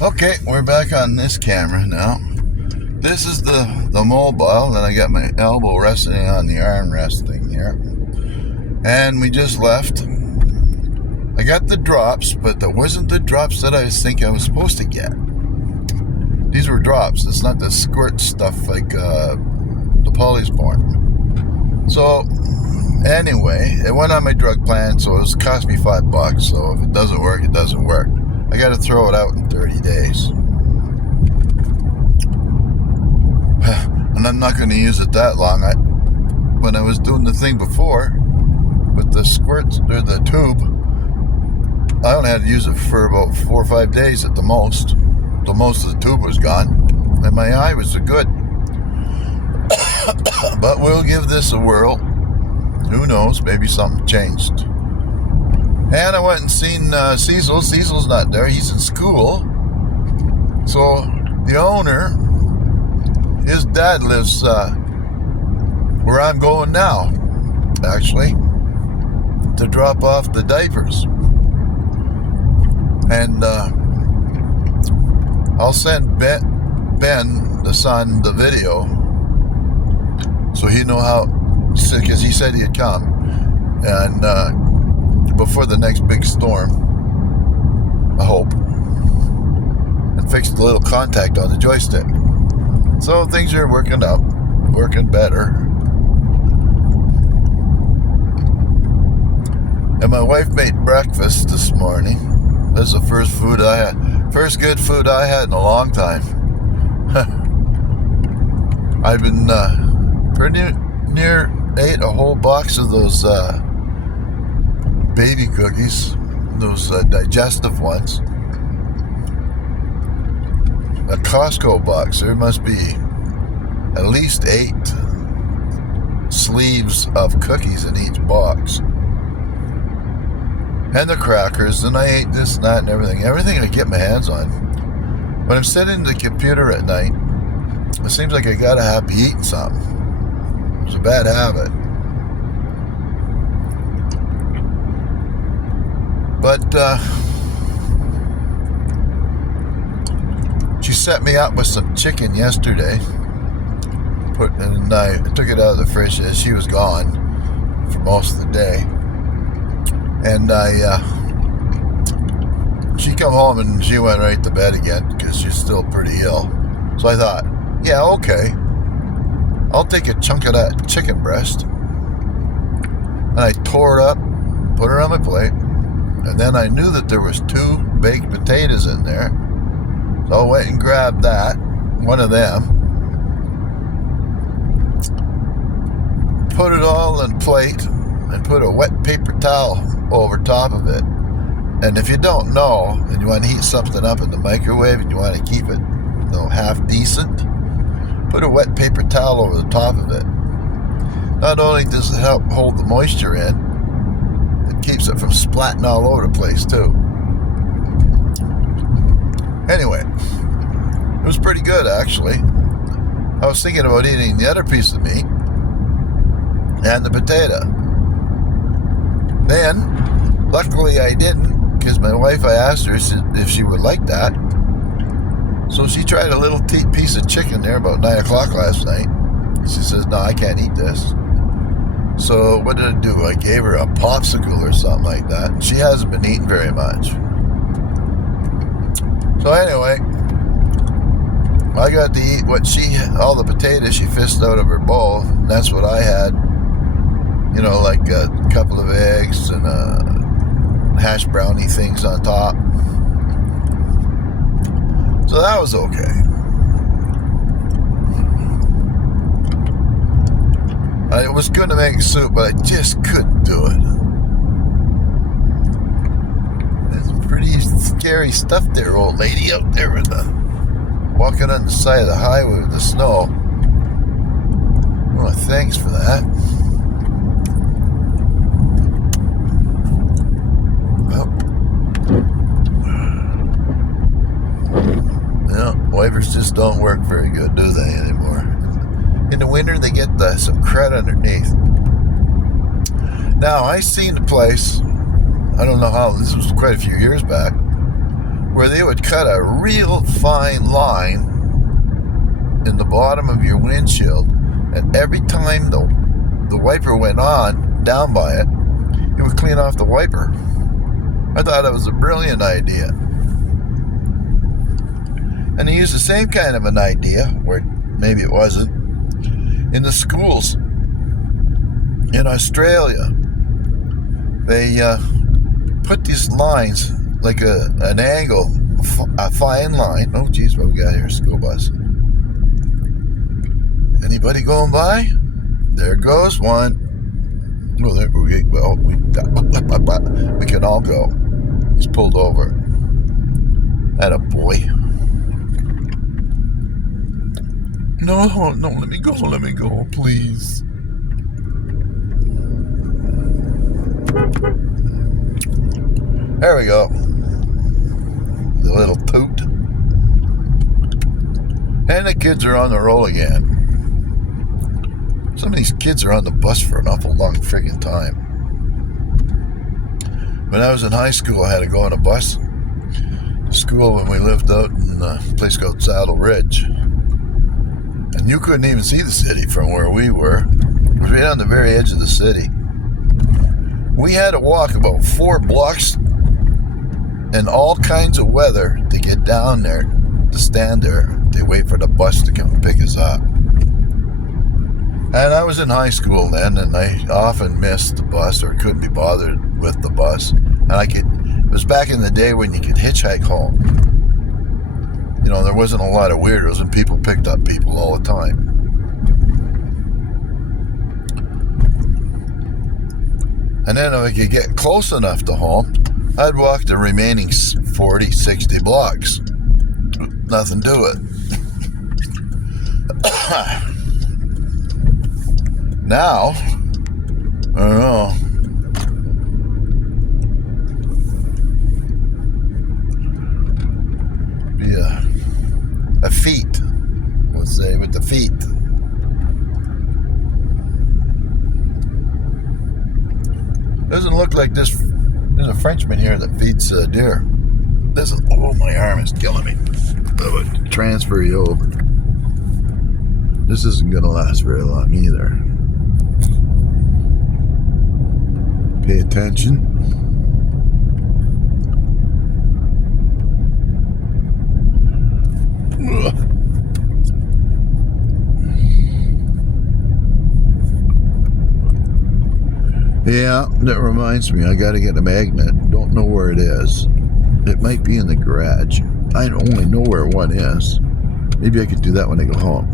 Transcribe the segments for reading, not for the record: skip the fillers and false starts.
Okay, we're back on this camera now. This is the mobile, and I got my elbow resting on the armrest thing here. And we just left. I got the drops, but that wasn't the drops that I was thinking I was supposed to get. These were drops. It's not the squirt stuff like the Polly's Born. So, anyway, it went on my drug plan, so it cost me $5. So if it doesn't work, it doesn't work. I got to throw it out in 30 days. And I'm not going to use it that long. When I was doing the thing before, with the squirts, or the tube, I only had to use it for about 4 or 5 days at the most. So most of the tube was gone. And my eye was good. But we'll give this a whirl. Who knows? Maybe something changed. And I went and seen Cecil. Cecil's not there. He's in school. So the owner, his dad lives where I'm going now, actually, to drop off the diapers. And I'll send Ben, the son, the video, so he know how, because he said he'd come. And before the next big storm, I hope, and fix the little contact on the joystick. So things are working better. And my wife made breakfast this morning. That's the first good food I had in a long time. I've been pretty near ate a whole box of those baby cookies, those digestive ones. A Costco box. There must be at least 8 sleeves of cookies in each box. And the crackers, and I ate this and that and everything I get my hands on. When I'm sitting at the computer at night, it seems like I gotta be eating something. It's a bad habit. But she set me up with some chicken yesterday. And I took it out of the fridge and she was gone for most of the day. And she come home and she went right to bed again because she's still pretty ill. So I thought, yeah, okay, I'll take a chunk of that chicken breast. And I tore it up, put it on my plate, and then I knew that there was 2 baked potatoes in there. So I went and grabbed that, one of them, put it all in a plate, and put a wet paper towel over top of it. And if you don't know, and you want to heat something up in the microwave and you want to keep it, half decent, put a wet paper towel over the top of it. Not only does it help hold the moisture in, it keeps it from splatting all over the place too. Anyway, it was pretty good actually. I was thinking about eating the other piece of meat and the potato. Then, luckily I didn't, because my wife, I asked her if she would like that. So she tried a little piece of chicken there about 9 o'clock last night. She says, no, I can't eat this. So what did I do? I gave her a popsicle or something like that. And she hasn't been eating very much. So anyway, I got to eat all the potatoes she fished out of her bowl. And that's what I had. Like a couple of eggs and hash brownie things on top. So that was okay. I was going to make soup, but I just couldn't do it. There's pretty scary stuff there, old lady out there walking on the side of the highway with the snow. Well, thanks for that. Wipers just don't work very good, do they, anymore? In the winter, they get some crud underneath. Now, I seen the place, I don't know how, this was quite a few years back, where they would cut a real fine line in the bottom of your windshield, and every time the wiper went on down by it, it would clean off the wiper. I thought it was a brilliant idea. And they used the same kind of an idea, or maybe it wasn't, in the schools in Australia. They put these lines like an angle, a fine line. Oh, geez, what we got here? School bus. Anybody going by? There goes one. Oh, there we can all go. He's pulled over. Atta boy. No, let me go, please. There we go. The little toot. And the kids are on the roll again. Some of these kids are on the bus for an awful long friggin' time. When I was in high school, I had to go on a bus to school when we lived out in a place called Saddle Ridge. And you couldn't even see the city from where we were. It was right on the very edge of the city. We had to walk about 4 blocks in all kinds of weather to get down there, to stand there, to wait for the bus to come pick us up. And I was in high school then, and I often missed the bus or couldn't be bothered with the bus. And it was back in the day when you could hitchhike home. You know, there wasn't a lot of weirdos, and people picked up people all the time. And then if I could get close enough to home, I'd walk the remaining 40, 60 blocks. Nothing to it. Now, I don't know. Be a feat, let's say, with the feet. Doesn't look like this. There's a Frenchman here that feeds deer. Oh, my arm is killing me. I would transfer you over. This isn't going to last very long either. Pay attention. Ugh. Yeah, that reminds me, I gotta get a magnet. Don't know where it is. It might be in the garage. I only know where one is. Maybe I could do that when I go home.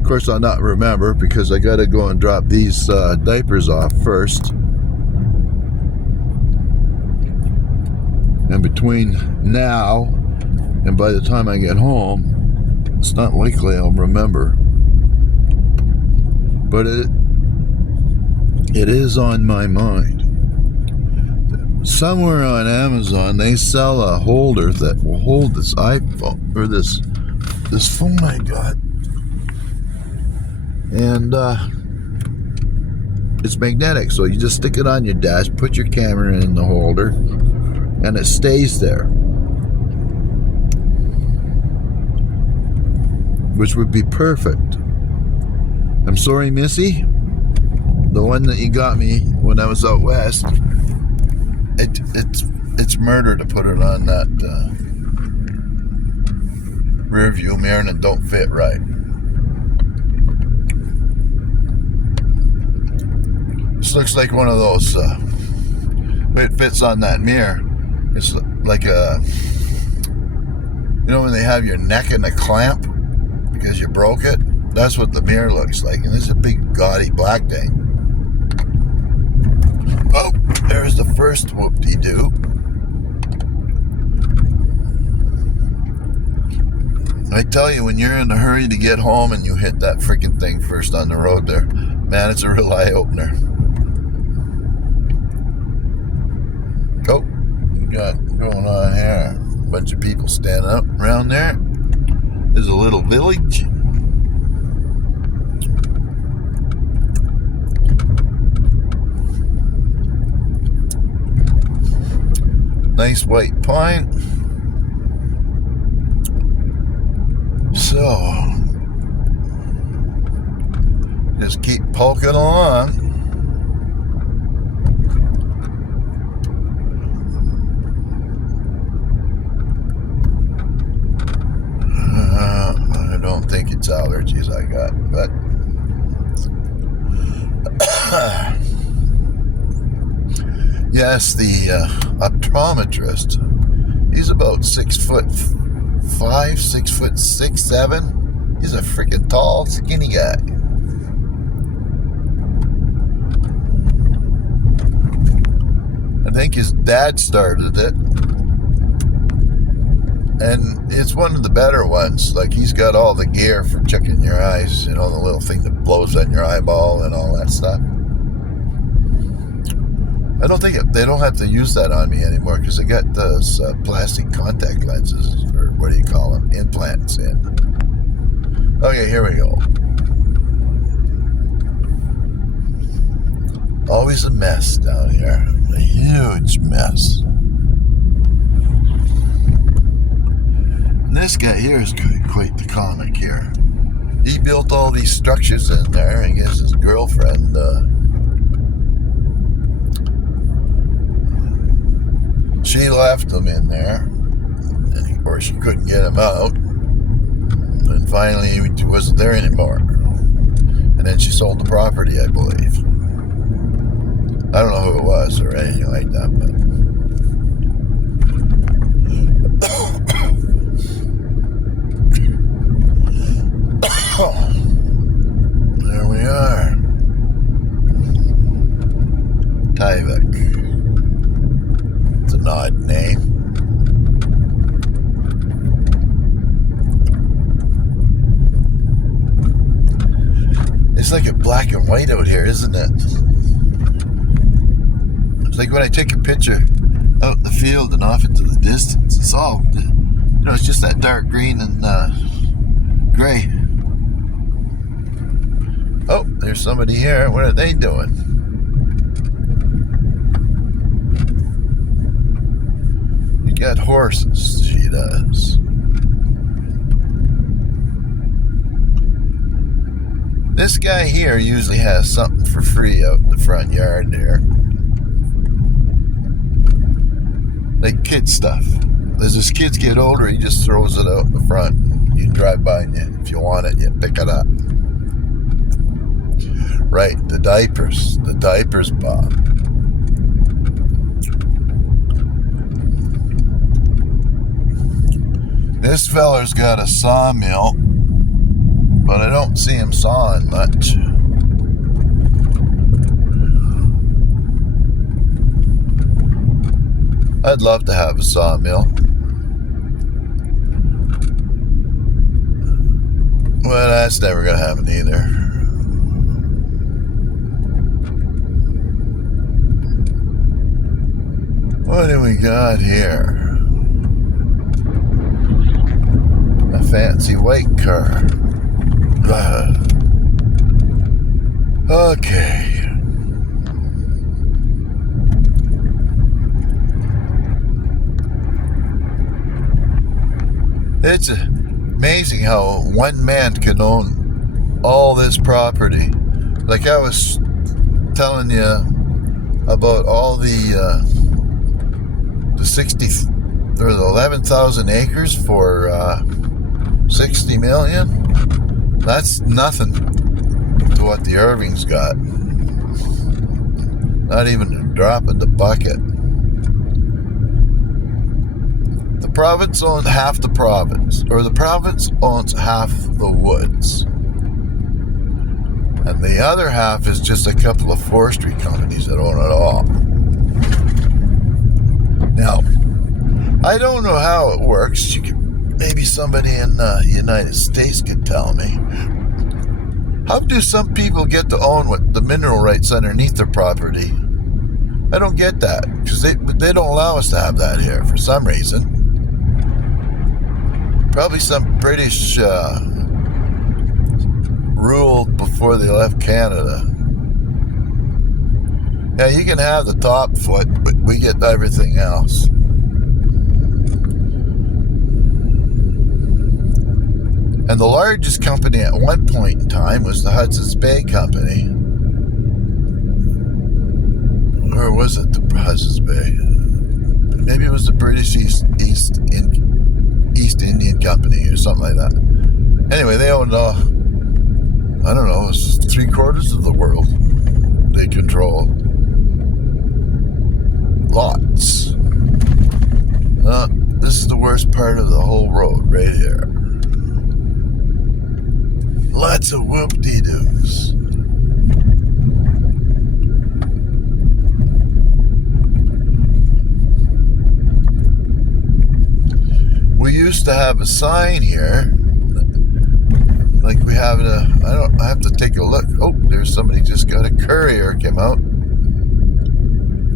Of course, I'll not remember because I gotta go and drop these diapers off first. And between now and by the time I get home, it's not likely I'll remember. But it is on my mind. Somewhere on Amazon, they sell a holder that will hold this iPhone, or this phone I got. And it's magnetic, so you just stick it on your dash, put your camera in the holder, and it stays there. Which would be perfect. I'm sorry, Missy. The one that you got me when I was out west, it's murder to put it on that rear view mirror, and it don't fit right. This looks like one of those, the way it fits on that mirror, it's like a, you know when they have your neck in a clamp because you broke it? That's what the mirror looks like. And this is a big gaudy black thing. Oh, there's the first whoop-de-doo. I tell you, when you're in a hurry to get home and you hit that freaking thing first on the road there, man, it's a real eye-opener. Oh, we got going on here. A bunch of people standing up around there. There's a little village. Nice white pine. So, just keep poking along. I don't think it's allergies I got, but yes, the optometrist, he's about 6'5", 6'6", 7". He's a freaking tall, skinny guy. I think his dad started it. And it's one of the better ones. Like, he's got all the gear for checking your eyes, you know, the little thing that blows on your eyeball and all that stuff. I don't think they don't have to use that on me anymore because I got those plastic contact lenses, or what do you call them, implants in. Okay, here we go. Always a mess down here. A huge mess. And this guy here is quite the comic here. He built all these structures in there. I guess his girlfriend she left him in there, and of course she couldn't get him out. And finally he wasn't there anymore. And then she sold the property, I believe. I don't know who it was or anything like that, but there we are. Tyvek. It's an odd name. It's like a black and white out here, isn't it? It's like when I take a picture out in the field and off into the distance. It's all, you know, it's just that dark green and gray. Oh, there's somebody here. What are they doing? You got horses. She does. This guy here usually has something for free out in the front yard there. Like kid stuff. As his kids get older, he just throws it out in the front. You drive by and if you want it, you pick it up. Right, the diapers. The diapers, Bob. This feller's got a sawmill, but I don't see him sawing much. I'd love to have a sawmill. Well, that's never going to happen either. What do we got here? A fancy white car. Okay. It's amazing how one man can own all this property. Like I was telling you about all the 60 or the 11,000 acres for 60 million. That's nothing to what the Irvings got. Not even a drop in the bucket. The province owns half the province, or the province owns half the woods. And the other half is just a couple of forestry companies that own it all. Now, I don't know how it works. Maybe somebody in the United States could tell me. How do some people get to own the mineral rights underneath their property? I don't get that, because they don't allow us to have that here for some reason. Probably some British rule before they left Canada. Yeah, you can have the top foot, but we get everything else. And the largest company at one point in time was the Hudson's Bay Company. Or was it the Hudson's Bay? Maybe it was the British East Indian Company or something like that. Anyway, they owned, I don't know, 3/4 of the world. They control lots. This is the worst part of the whole road right here. Lots of whoop-de-doos. We used to have a sign here, like we have I have to take a look. Oh, there's somebody just got a courier came out.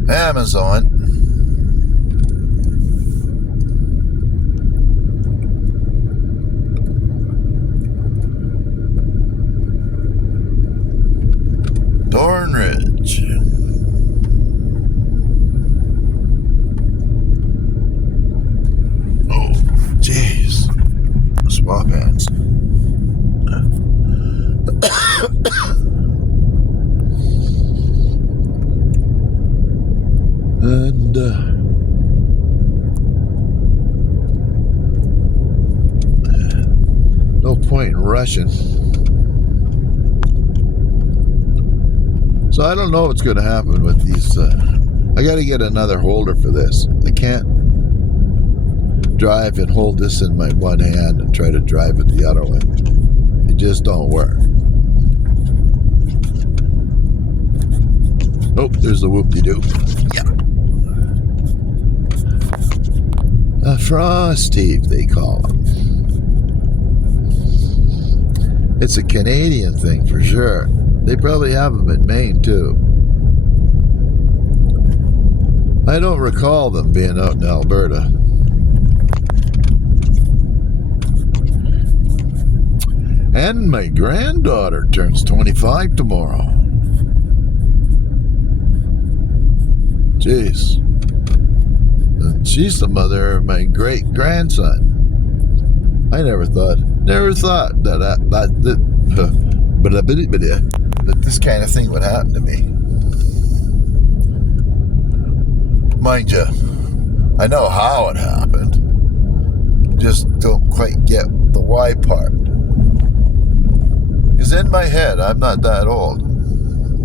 Amazon. Dorn Ridge. Oh, jeez. Swap hands. And no point in rushing. So I don't know what's going to happen with these. I got to get another holder for this. I can't drive and hold this in my one hand and try to drive it the other way. It just don't work. Oh, there's the whoop-de-doo. Yeah. A frost heave, they call them. It's a Canadian thing for sure. They probably have them in Maine, too. I don't recall them being out in Alberta. And my granddaughter turns 25 tomorrow. Jeez. And she's the mother of my great-grandson. I never thought that this kind of thing would happen to me. Mind you, I know how it happened. Just don't quite get the why part. Because in my head, I'm not that old.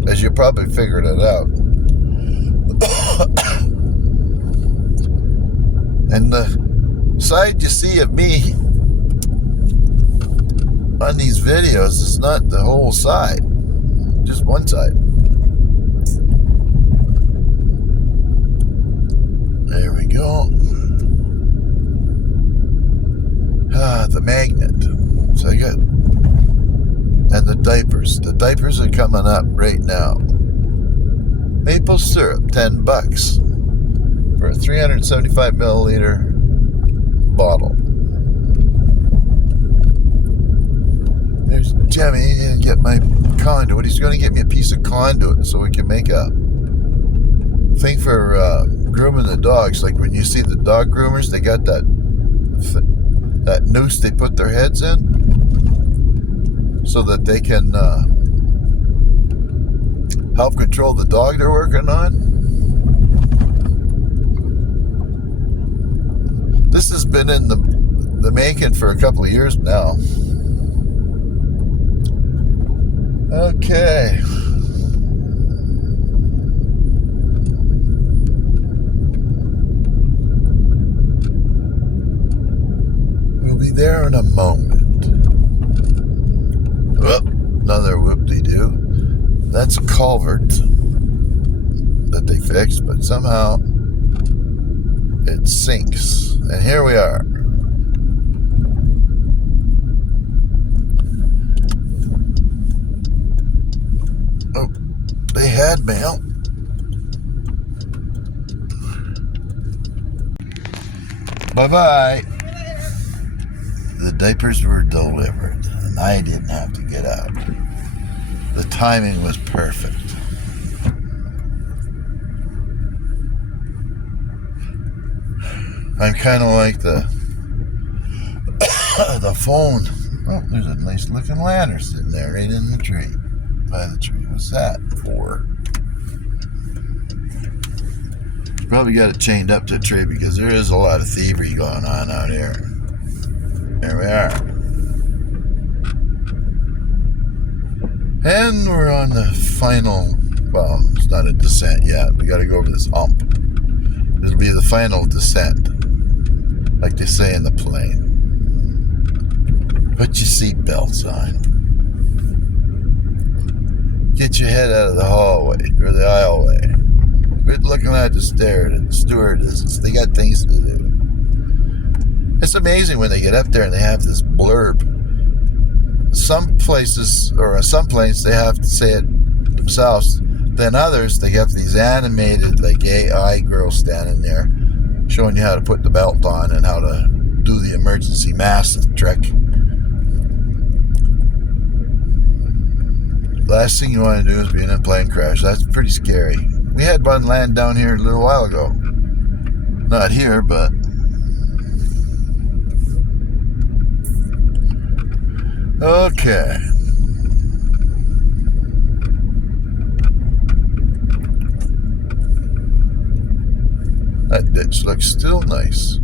As you probably figured it out. And the side you see of me on these videos is not the whole side. Just one side. There we go. The magnet. So I got... And the diapers. The diapers are coming up right now. Maple syrup, $10 for a 375 milliliter bottle. There's Jimmy. He didn't get my conduit. He's going to get me a piece of conduit so we can make a thing for grooming the dogs. Like when you see the dog groomers, they got that noose they put their heads in so that they can help control the dog they're working on. This has been in the making for a couple of years now. Okay. We'll be there in a moment. Oh, another whoop-de-doo. That's a culvert that they fixed, but somehow it sinks. And here we are. Oh, they had mail. Bye-bye. The diapers were delivered, and I didn't have to get out. The timing was perfect. I'm kind of like the phone Oh, there's a nice looking ladder sitting there right in the tree. By the tree. What's that for? Probably got it chained up to a tree because there is a lot of thievery going on out here. There we are. And we're on the final, well, it's not a descent yet. We got to go over this hump. This will be the final descent, like they say in the plane. Put your seatbelts on. Get your head out of the hallway or the aisleway. Quit looking at the stewardesses. They got things to do. It's amazing when they get up there and they have this blurb. Some places, or some planes, they have to say it themselves. Then others, they got these animated, like AI girls standing there showing you how to put the belt on and how to do the emergency mask trick. Last thing you want to do is be in a plane crash. That's pretty scary. We had one land down here a little while ago. Not here, but okay. That ditch looks still nice.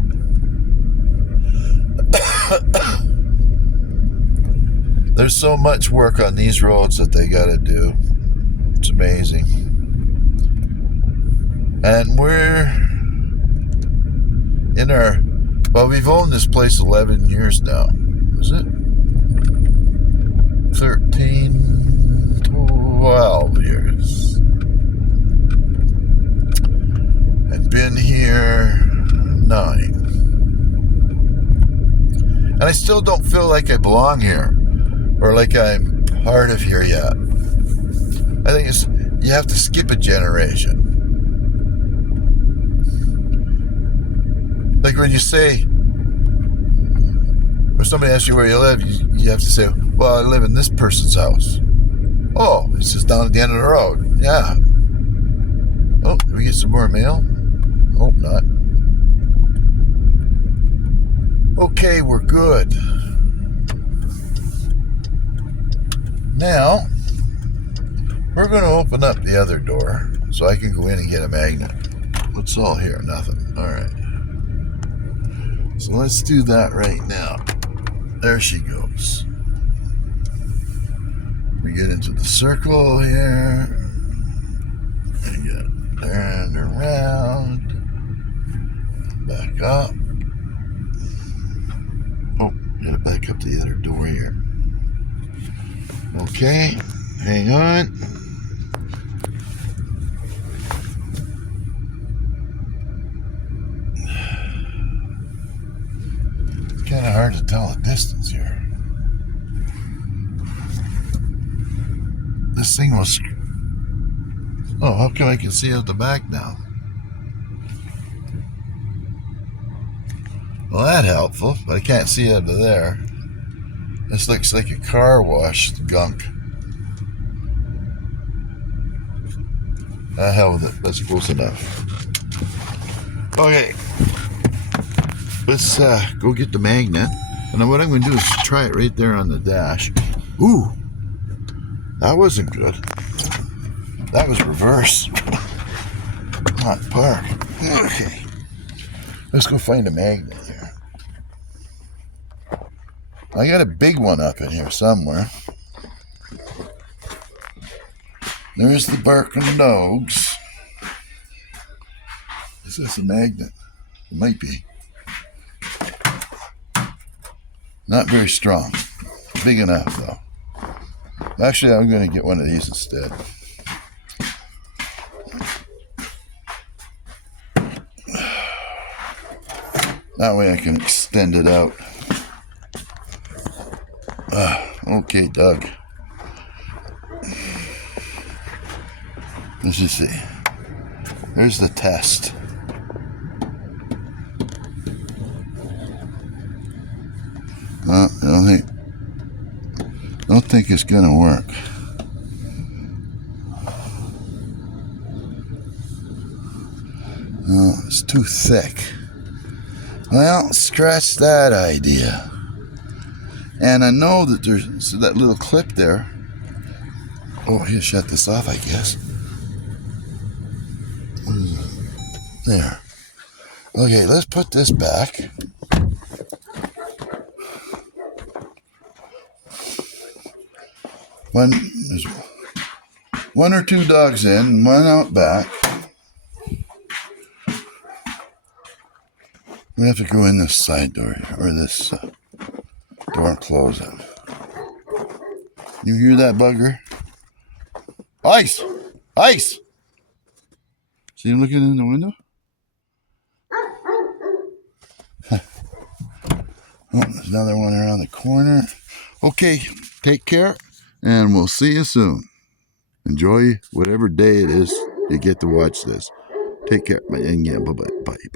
There's so much work on these roads that they gotta do. It's amazing. And we're in our, well, we've owned this place 11 years now. Is it? 13, 12 years. I've been here 9. And I still don't feel like I belong here. Or like I'm part of here yet. I think it's, you have to skip a generation. Like when you say, or somebody asks you where you live, you have to say, well, I live in this person's house. Oh, it's just down at the end of the road. Yeah. Oh, did we get some more mail? Hope not. Okay, we're good. Now, we're going to open up the other door so I can go in and get a magnet. What's all here? Nothing. All right. So let's do that right now. There she goes. We get into the circle here. And get turn around. Back up. Oh, gotta back up to the other door here. Okay, hang on. It's kind of hard to tell the distance here. This thing was... Oh, how come I can see out the back now? Well, that's helpful, but I can't see out of there. This looks like a car wash gunk. The hell with it. That's close enough. Okay. Let's go get the magnet. And then what I'm going to do is try it right there on the dash. Ooh. That wasn't good. That was reverse. Not park. Okay. Let's go find a magnet here. I got a big one up in here somewhere. There's the Birkin Dogs. Is this a magnet? It might be. Not very strong. Big enough, though. Actually, I'm going to get one of these instead. That way I can extend it out. Okay, Doug. Let's just see. There's the test. I don't think it's gonna work. No, it's too thick. Well, scratch that idea. And I know that there's that little clip there. Oh, I gotta shut this off, I guess. There. Okay, let's put this back. There's one or two dogs in, one out back. We have to go in this side door, or this door and close it. You hear that bugger? Ice! Ice! See him looking in the window? Oh, there's another one around the corner. Okay, take care, and we'll see you soon. Enjoy whatever day it is you get to watch this. Take care. Bye-bye. Bye.